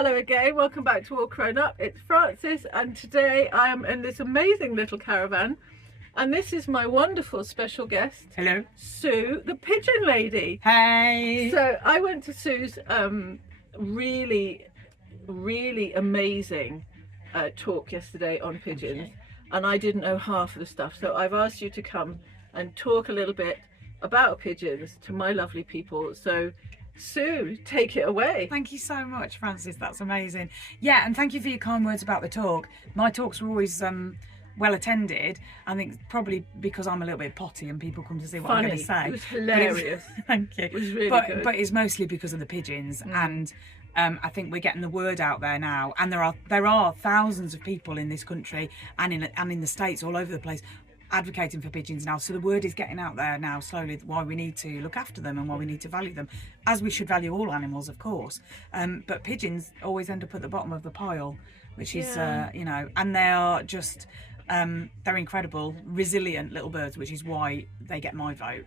Hello again, welcome back to All Crone Up. It's Frances and today I am in this amazing little caravan and this is my wonderful special guest. Hello. Sue, the pigeon lady. Hey. So I went to Sue's really amazing talk yesterday on pigeons and I didn't know half of the stuff. So I've asked you to come and talk a little bit about pigeons to my lovely people. So Sue, take it away. Thank you so much, Frances. That's amazing. Yeah, and thank you for your kind words about the talk. My talks were always well attended. I think probably because I'm a little bit potty and people come to see what I'm going to say. It was hilarious. Thank you. It was really good. But it's mostly because of the pigeons and I think we're getting the word out there now, and there are thousands of people in this country and in the States all over the place advocating for pigeons now. So the word is getting out there now slowly why we need to look after them and why we need to value them, as we should value all animals, of course. But pigeons always end up at the bottom of the pile, which is you know, and they are just they're incredible, resilient little birds, which is why they get my vote.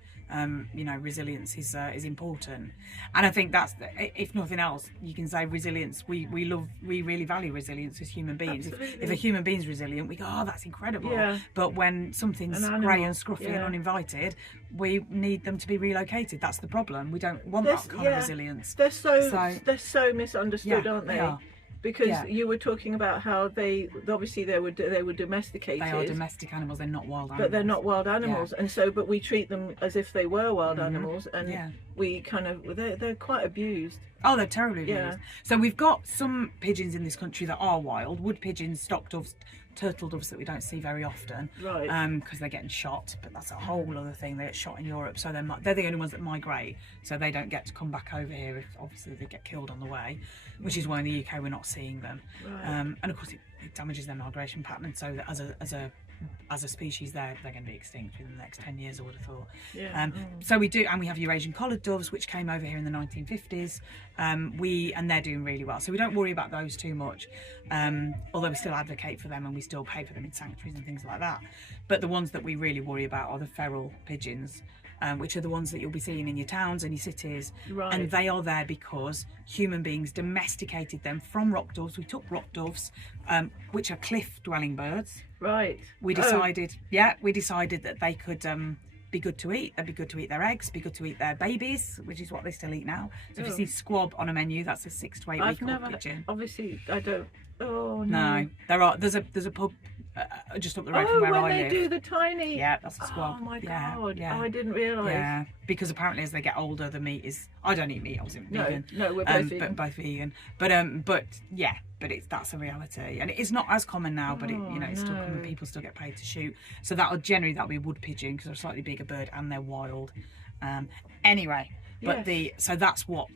You know, resilience is important, and I think that's if nothing else, you can say resilience. We really value resilience as human beings. If a human being's resilient, we go, oh, that's incredible. Yeah. But when something's grey and scruffy and uninvited, we need them to be relocated. That's the problem. We don't want that kind of resilience. They're so misunderstood, aren't they? Yeah. Because you were talking about how they obviously they were domesticated. They are domestic animals. They're not wild animals. But they're not wild animals, and so but we treat them as if they were wild animals, and we kind of they're quite abused. Oh, they're terribly abused. So we've got some pigeons in this country that are wild: wood pigeons, stock doves, turtle doves that we don't see very often, right? Because they're getting shot. But that's a whole other thing. They get shot in Europe, so they're the only ones that migrate, so they don't get to come back over here if obviously they get killed on the way, which is why in the UK we're not seeing them. Right. And of course it damages their migration pattern, and so that as a species they're going to be extinct within the next 10 years, I would have thought. So we do, and we have Eurasian collared doves which came over here in the 1950s, and they're doing really well, so we don't worry about those too much, although we still advocate for them and we still pay for them in sanctuaries and things like that. But the ones that we really worry about are the feral pigeons, which are the ones that you'll be seeing in your towns and your cities. Right. And they are there because human beings domesticated them from rock doves. We took rock doves, which are cliff-dwelling birds. Right. We decided, that they could be good to eat. They'd be good to eat their eggs, be good to eat their babies, which is what they still eat now. So if you see squab on a menu, that's a 6 to 8 week old pigeon. Obviously, I don't. Oh no. No, there's a pub just up the road from where I live. Oh, when they do the tiny. Yeah, that's a squab. Oh my god. Yeah. Oh, I didn't realise. Yeah, because apparently as they get older, the meat is. I don't eat meat. I wasn't vegan. No, we're both vegan. But both vegan. But yeah, but that's a reality, and it's not as common now. But it's still common. People still get paid to shoot. So that'll be a wood pigeon because they're a slightly bigger bird and they're wild. Anyway, but so that's what.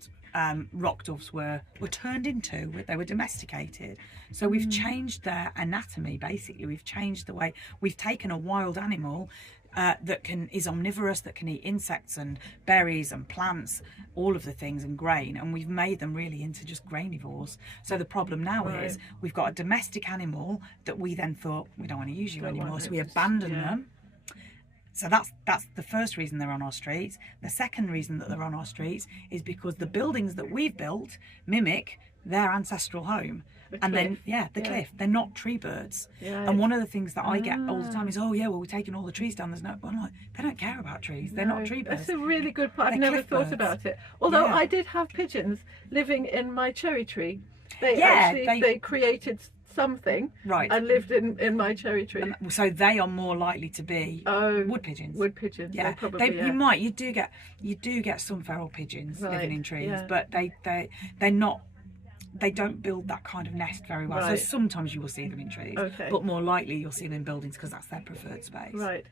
Rock doves were turned into. They were domesticated, so we've changed their anatomy. Basically, we've changed the way we've taken a wild animal that is omnivorous, that can eat insects and berries and plants, all of the things, and grain, and we've made them really into just grainivores. So the problem now is we've got a domestic animal that we then thought we don't want to use you anymore, so we abandon them. So that's the first reason they're on our streets. The second reason that they're on our streets is because the buildings that we've built mimic their ancestral home. And then, the cliff. They're not tree birds. Yeah. And one of the things that I get all the time is, we're taking all the trees down. Well, I'm like, they don't care about trees. They're not tree birds. That's a really good point. I've never thought about it. Although I did have pigeons living in my cherry tree. They created something and lived in my cherry tree. So they are more likely to be wood pigeons. Wood pigeons. Yeah, you do get some feral pigeons living in trees, but they're not. They don't build that kind of nest very well. So sometimes you will see them in trees, but more likely you'll see them in buildings because that's their preferred space. Right.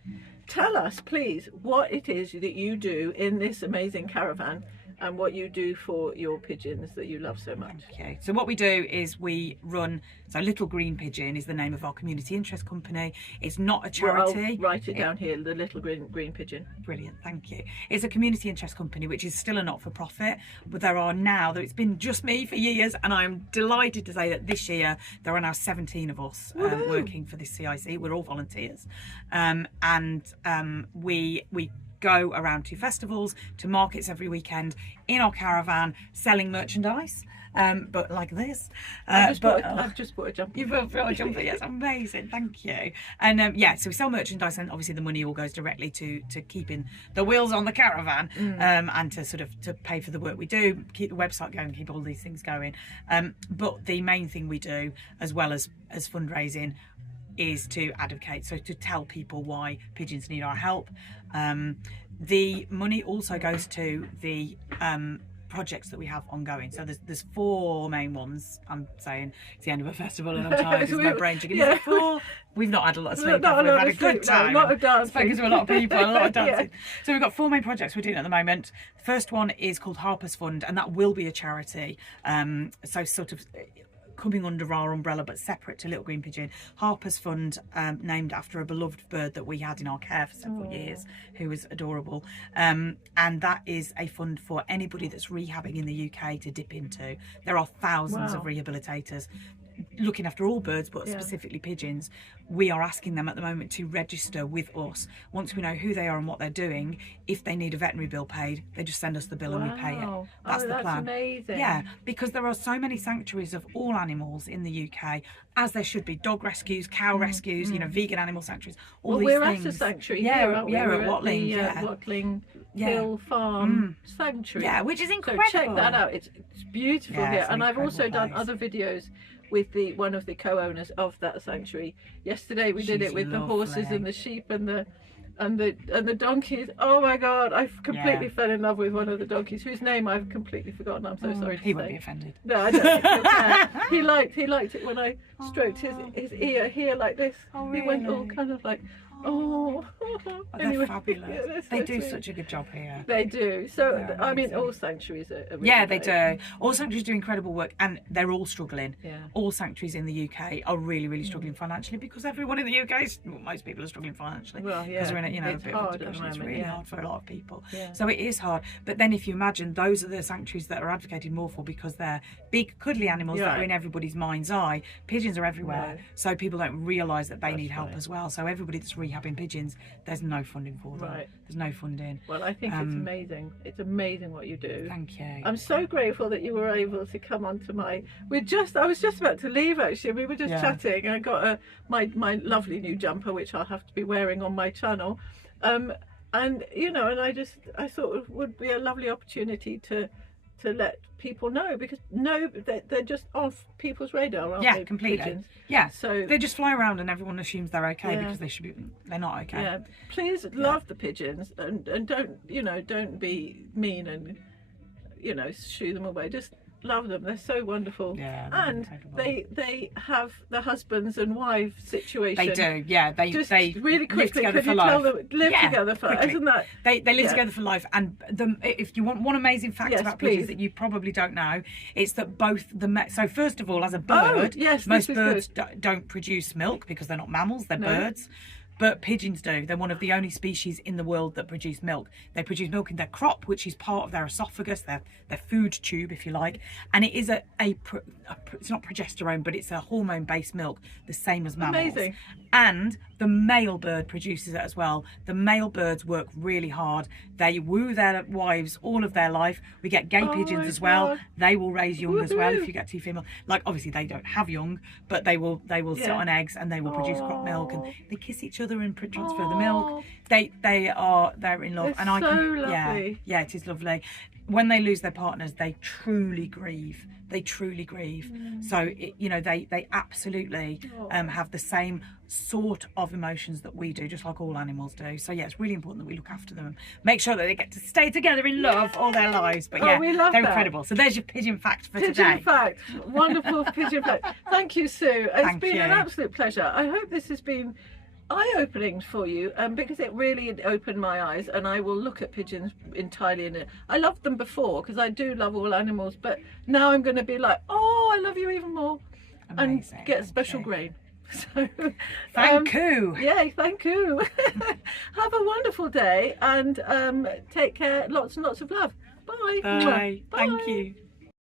Tell us, please, what it is that you do in this amazing caravan and what you do for your pigeons that you love so much. Okay, so what we do is we run, so Little Green Pigeon is the name of our community interest company. It's not a charity. Well, I'll write it down here, the Little Green Pigeon. Brilliant, thank you. It's a community interest company, which is still a not-for-profit, but there are now, though it's been just me for years, and I'm delighted to say that this year there are now 17 of us working for this CIC. We're all volunteers, we go around to festivals, to markets every weekend in our caravan selling merchandise. but like this. I've just bought a jumper. You've bought a jumper, yes, amazing, thank you. And yeah, so we sell merchandise, and obviously the money all goes directly to keeping the wheels on the caravan, and to sort of to pay for the work we do, keep the website going, keep all these things going. But the main thing we do, as well as fundraising, is to advocate, so to tell people why pigeons need our help. The money also goes to the projects that we have ongoing. So there's 4 main ones. I'm saying it's the end of a festival and I'm tired because my brain's jigging. Yeah. 4. We've not had a lot of sleep. We've had a good time. A lot of dancing. Spoken to a lot of people, a lot of dancing. So we've got 4 main projects we're doing at the moment. The first one is called Harper's Fund, and that will be a charity. So sort of coming under our umbrella but separate to Little Green Pigeon. Harper's Fund, named after a beloved bird that we had in our care for several years, who was adorable, and that is a fund for anybody that's rehabbing in the UK to dip into. There are thousands of rehabilitators looking after all birds, but specifically pigeons. We are asking them at the moment to register with us. Once we know who they are and what they're doing, if they need a veterinary bill paid, they just send us the bill and we pay it. That's the plan. Amazing. Yeah, because there are so many sanctuaries of all animals in the UK, as there should be. Dog rescues, cow rescues, you know, vegan animal sanctuaries, all these things. We're at a sanctuary at we're Watling, at the Watling Hill Farm Sanctuary. Yeah, which is incredible. So check that out. It's beautiful here. And I've also done other videos with one of the co-owners of that sanctuary. Yesterday we did it with the horses and the sheep and the donkeys. Oh my God, I completely fell in love with one of the donkeys, whose name I've completely forgotten. I'm so sorry to say. He won't be offended. No, I don't think he'll care. He liked it when I stroked his ear here like this. Oh, really? He went all kind of like, oh. They're fabulous. Yeah, they do such a good job here. They do. So I mean, all sanctuaries are really they do. All sanctuaries do incredible work, and they're all struggling. Yeah. All sanctuaries in the UK are really struggling financially, because everyone in the UK, most people are struggling financially. Well, yeah. Because we're in a bit of a depression. It's really hard for a lot of people. Yeah. So it is hard. But then if you imagine, those are the sanctuaries that are advocated more for, because they're big, cuddly animals that are in everybody's mind's eye. Pigeons are everywhere, so people don't realise that they need help as well. So everybody that's rehabbing pigeons, there's no funding for them. There's no funding. Well, I think it's amazing. It's amazing what you do. Thank you. I'm so grateful that you were able to come onto my. I was just about to leave actually. We were just chatting. I got my lovely new jumper, which I'll have to be wearing on my channel, and you know, and I thought it would be a lovely opportunity to let people know, because they're just off people's radar, aren't they? Completely. Pigeons. Yeah, so they just fly around and everyone assumes they're okay, because they're not okay. Yeah, please love the pigeons, and don't be mean and shoo them away. Just love them. They're so wonderful. Yeah, and they have the husbands and wives situation. They do. Yeah, they really quickly live together for life. Live together for life, isn't that? They live together for life. And if you want one amazing fact about pigeons that you probably don't know, it's that both so first of all, as a bird, most birds don't produce milk because they're not mammals. They're birds. But pigeons do. They're one of the only species in the world that produce milk. They produce milk in their crop, which is part of their esophagus, their food tube, if you like. And it is it's not progesterone, but it's a hormone-based milk, the same as mammals. Amazing. And the male bird produces it as well. The male birds work really hard. They woo their wives all of their life. We get gay pigeons as well. God. They will raise young as well if you get 2 female. Like, obviously they don't have young, but they will sit on eggs and they will produce crop milk, and they kiss each other and transfer the milk. They're in love. It's lovely. Yeah, it is lovely. When they lose their partners, they truly grieve. So they absolutely have the same sort of emotions that we do, just like all animals do. So yeah, it's really important that we look after them and make sure that they get to stay together in love all their lives. But yeah, they're incredible. So there's your pigeon fact for today. Pigeon fact, wonderful pigeon fact. Thank you, Sue. It's been an absolute pleasure. I hope this has been eye-opening for you, because it really opened my eyes, and I will look at pigeons entirely in it. I loved them before because I do love all animals, but now I'm going to be like, I love you even more. Amazing. And get special grain. So thank you. Yeah, thank you. Have a wonderful day, and take care. Lots and lots of love. Bye. Bye. Thank you.